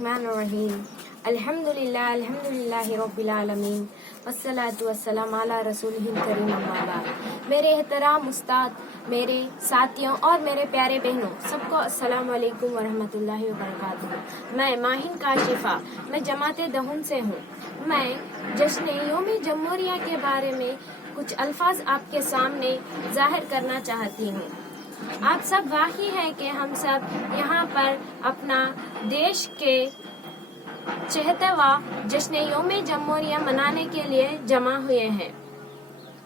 बिस्मिल्लाहिर्रहमानिर्रहीम। अल्हम्दुलिल्लाहि रब्बिल आलमीन वस्सलातु वस्सलाम अला रसूलिहिल करीम अम्मा बाद। मेरे एहतराम उस्ताद, मेरे साथियों और मेरे प्यारे बहनों, सबको अस्सलाम वालेकुम वरहमतुल्लाहि वबरकातुहू। मैं माहिन काशिफा, मैं जमाते दहुन से हूँ। मैं जश्न यौम जमहूरिया के बारे में कुछ अल्फाज आपके सामने जाहिर करना चाहती हूँ। आप सब वाही है कि हम सब यहाँ पर अपना देश के चहतवा जश्न यौम जमहूरिया मनाने के लिए जमा हुए हैं।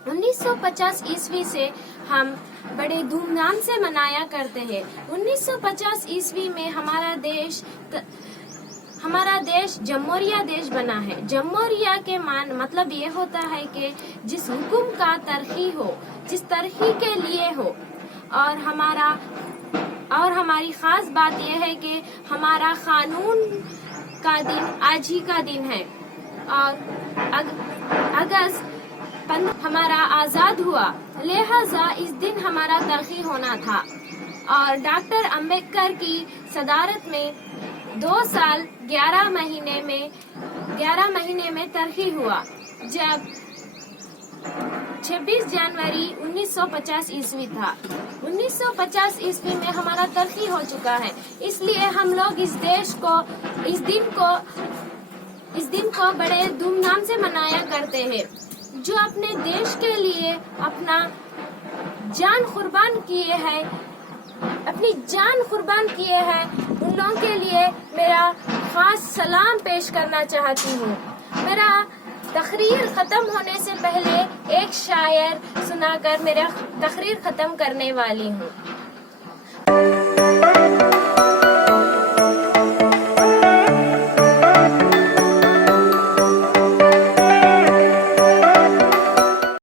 1950 ईस्वी से हम बड़े धूमधाम से मनाया करते हैं। 1950 ईस्वी में हमारा देश जमहूरिया देश बना है। जमहूरिया के मतलब ये होता है कि जिस हुक्म का तरही हो, जिस तरही के लिए हो। और हमारी खास बात यह है कि हमारा कानून का दिन आज ही का दिन है। और अगस्त हमारा आजाद हुआ, लिहाजा इस दिन हमारा तरही होना था। और डॉक्टर अंबेडकर की सदारत में 2 साल 11 महीने में तरही हुआ, जब 26 जनवरी 1950 ईस्वी था। 1950 ईस्वी में हमारा तरही हो चुका है, इसलिए हम लोग इस दिन को बड़े धूमधाम से मनाया करते हैं। जो अपने देश के लिए अपनी जान कुर्बान किए हैं, उन लोगों के लिए मेरा खास सलाम पेश करना चाहती हूँ। मेरा तकरीर खत्म होने से पहले एक शायर सुनाकर मेरा तकरीर खत्म करने वाली हूँ।